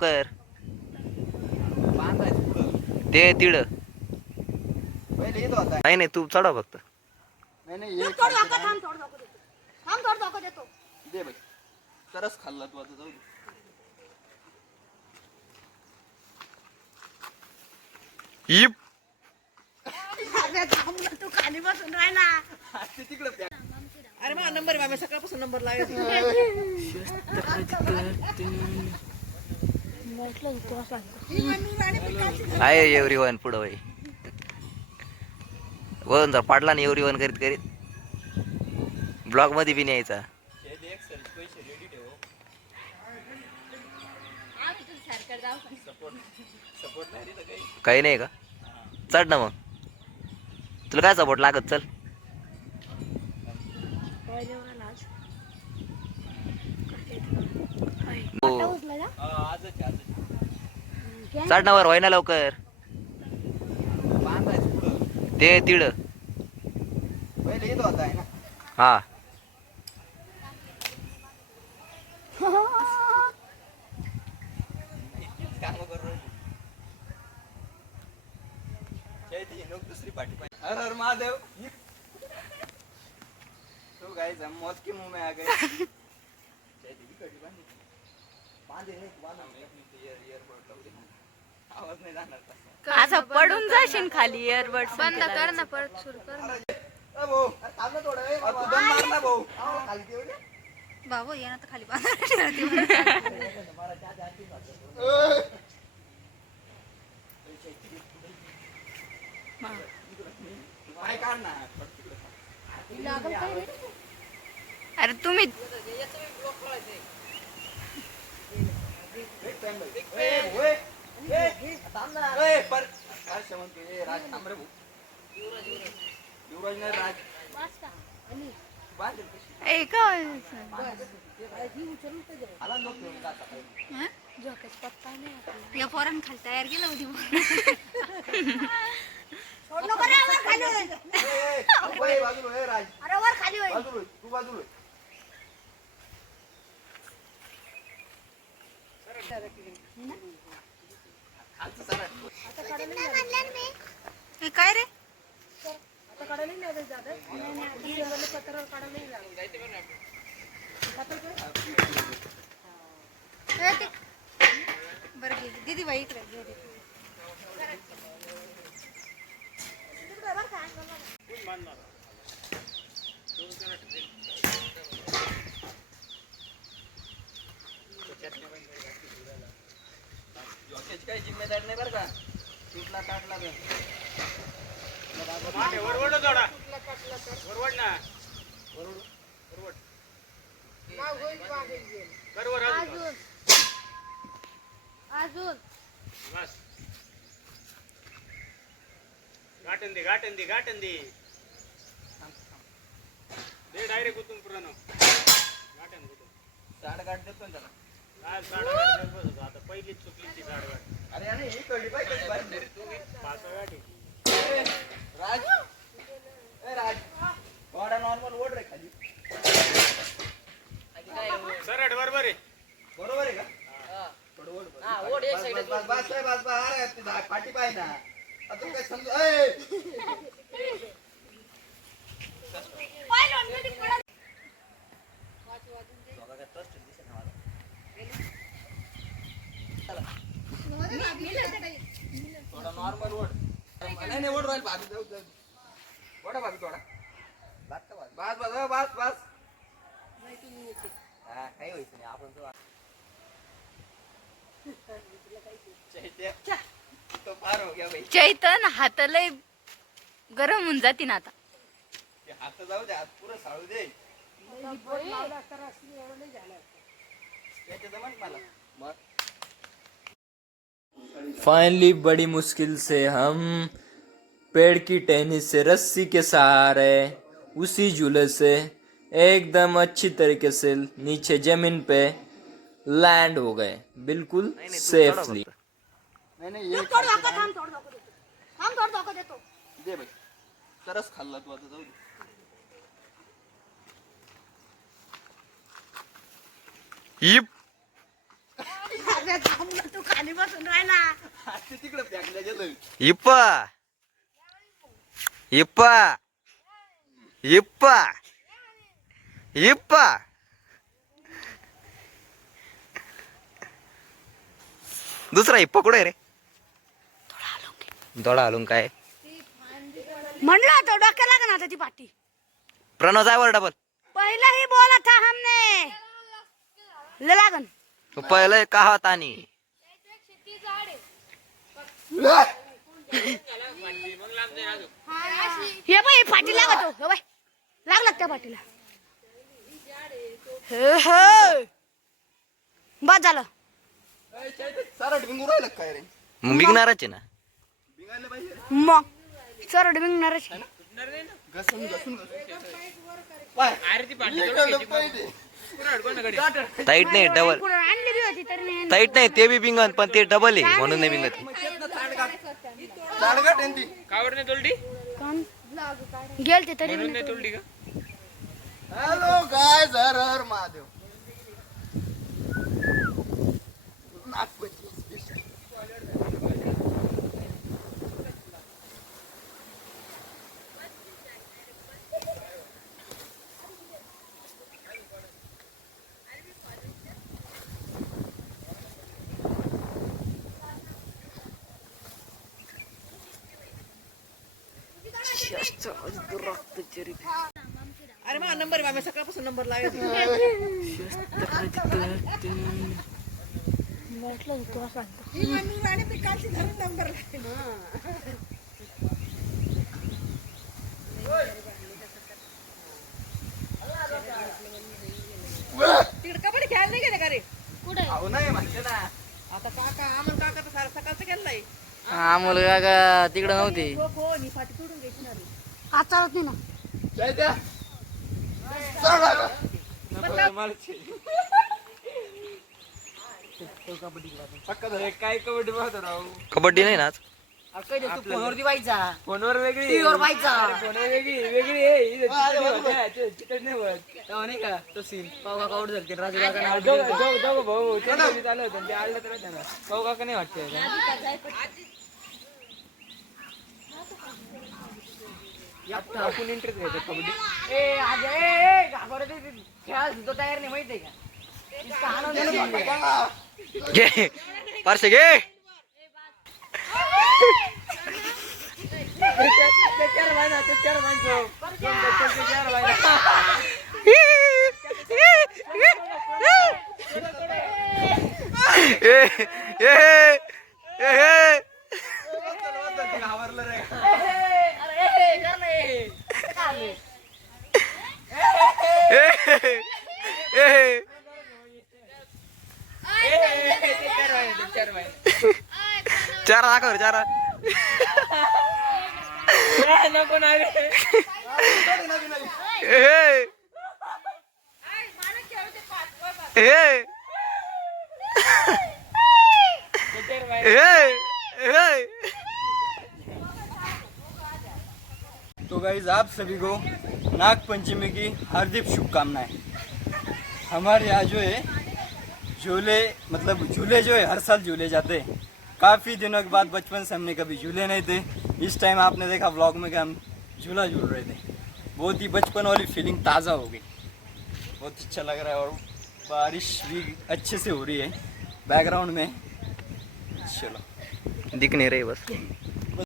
कर बांधायचं पुढं. ते तिड पहिले येत होता. नाही नाही तू चढव फक्त. नाही नाही थोडं एक धोका खालचं थांब, थोडं धोका देतो. थांब, थोडं धोका देतो. दे बाई. तरच खाल्ला तू आता जाऊ दे. इप अरे थांब ना, तू खाली बसून राहिला. ते तिकडे प्या. अरे मला नंबर आहे, मामा सकाळपासून नंबर लागेल. आहे एव्हरीवन पुढं वय वन जर पाडला ना एव्हरीवन करीत करीत ब्लॉग मध्ये बी न्यायचा. हे दे एक सर पैसे रेडी ठेव. सपोर्ट सपोर्ट नाही दिलं काही. काही नाही का चढ ना मग तुला काय सपोर्ट लागत चल. हो. आजच आजच. चढ ना वर व्हाय ना लवकर बांधायचं पुढं. ते तिड पहिले येत होता आहे ना. हा कामं करू राहिली. जयती लोक दुसरी पाठी पाहिजे. हर हर महादेव. तो गाइस हम मौत के मुंह में आ गए. जयती भी कटी बांधी. बांधे नाही बांधा एअरबड लावू दे. आवाज नाही जाणार तसा. असं पडून जाशील खाली इयरबड बंद कर ना, परत सुरू कर ना. अरे भाऊ अरे थांब ना थोडं वेळ. तू दम मार ना भाऊ. खाली ठेव रे. बाबू ये ना तर खाली बांध. पाय काढ ना. अरे तुम्ही युवराज नाही राज. बांधेल कशी? ए काय आला लोक घेऊन जात सकाळी. या पोरांनी खाली तयार केलं होती. सोड नको रे, वर खाली होय. ए, बाजूला ए, राज अरे वर खाली होय. बाजूला तू बाजूला. खालचं सर हे काय रे? आता काढायला नाही जात जात. नाही पत्रावर काढायला नाही जात. हे ते- बरं घे दीदी बाई इकडे घे रे. तिकडे वर खा. याची काही जिम्मेदार नाही बरं का. तुटला टाकला तर अजून गाठन दे दे डायरेक्ट उतून पुरानो गाठन साड गाठ देतो ना त्याला. आता पहिलीच चुकली ती गाठ. अरे आणि ही कळली पाहिजे कशी बांधली. पाच गाठी ए, राज ए राज थोडा नॉर्मल ओढ रे खाली. सरळ बरोबर आहे. बरोबर आहे का? थोडं ओढ बस. बस बस बस बस बस. अरे ती पाठी पाहिजे ना. आता तू काय समज थोडा नॉर्मल ओढ. नाही नाही ओढ राहील भाभी जाऊ जाऊ. ओढा भाभी थोडा. बस बस बस बस. हा काही व्हायचं नाही आपण तो चैत्य. तो पार हो गया भाई. चैतन हात लय गरम होऊन जातील आता. ते हात जाऊ दे. हात पुरं साळू दे. त्याचं जमन मला. मग फाइनली बड़ी मुश्किल से हम पेड़ की टहनी से रस्सी के सहारे उसी झूले से एकदम अच्छी तरीके से नीचे जमीन पे लैंड हो गए बिल्कुल सेफली. नाही नाही एक थोडं धोका थांब, थोडं धोका देतो. थांब, थोडं धोका देतो. दे बाई. तरच खाल्ला तू आता जाऊ दे. इप अरे थांब ना, तू खाली बसून राहिला. ते तिकडे फेकलं गेलं. इप्पा इप्पा इप्पा इप्पा दुसरा इप्पा कुठे रे? दोडा हलून काय म्हणलं तो डोक्याला लागणार आता ती पाठी. प्रणव जाय वर डबल. पहले ही बोला था हमने. ले लागन. पहिले का होता आणि हे बाई फाटी लागत हो. हे बाई लागला त्या पाठीला. हे हे बस झालं. सारट बिंगू राहिलं काय रे? मग विकणारच आहे ना. बिंगायला पाहिजे रे. मग सरड बिंगणारच. घसून घसून पाय. इकडलं पाहिजे. टाईट नाही डबल. पुढे आणलेली होती तर नाही. टाईट नाही ते बी बिंगन पण ते डबल आहे म्हणून नाही बिंगत. साडगाट आहे ती. कावर नाही तोलडी कोण? गेलते तरी म्हणून नाही तोलडी का? हॅलो काय हर हर महादेव. नागपंचमी अरे मग नंबर आम्ही सकाळपासून नंबर लावायचो. म्हटलं तू असं. तिकडे कबड्डी खेळायला नाही गेले का रे? अहो नाही म्हणते ना. आता काका आम्हाला काका तर सारा सकाळचं केलंय. हा मुलगा का तिकडे नव्हती. हो हो नि फाटी तोडून घ्यायची ना रे. आज चालत नाही ना. काय त्या? चला ना. पक्का झालं. काय कबड्डी पाहतो राव. कबड्डी नाही ना आज. फोनवर वेगळी टीव्हीवर पाहायचा. फोनवर वेगळी वेगळी आहे. इथे चिकट नाही होत. तेव्हा नाही का तो सीन पाव काका आउट झाले राजू काका दोघं भाऊ ते चालू होतं ते आलं तर त्यांना पाव काका नाही वाटतं. आपण इंटरेस्ट घ्यायचा कबड्डी. तयार नाही माहितीये का? घे पार्से घे. चार दाखव रे चार. नको ना तो गाइस आप सभी को नाग पंचमी की हार्दिक शुभकामनाएं. हमारे यहाँ जो है झूले मतलब झूले जो है हर साल झूले जाते हैं. काफ़ी दिनों के बाद बचपन से हमने कभी झूले नहीं थे. इस टाइम आपने देखा व्लॉग में कि हम झूला झूल रहे थे. बहुत ही बचपन वाली फीलिंग ताज़ा हो गई. बहुत अच्छा लग रहा है और बारिश भी अच्छे से हो रही है बैकग्राउंड में. चलो दिख नहीं रही बस.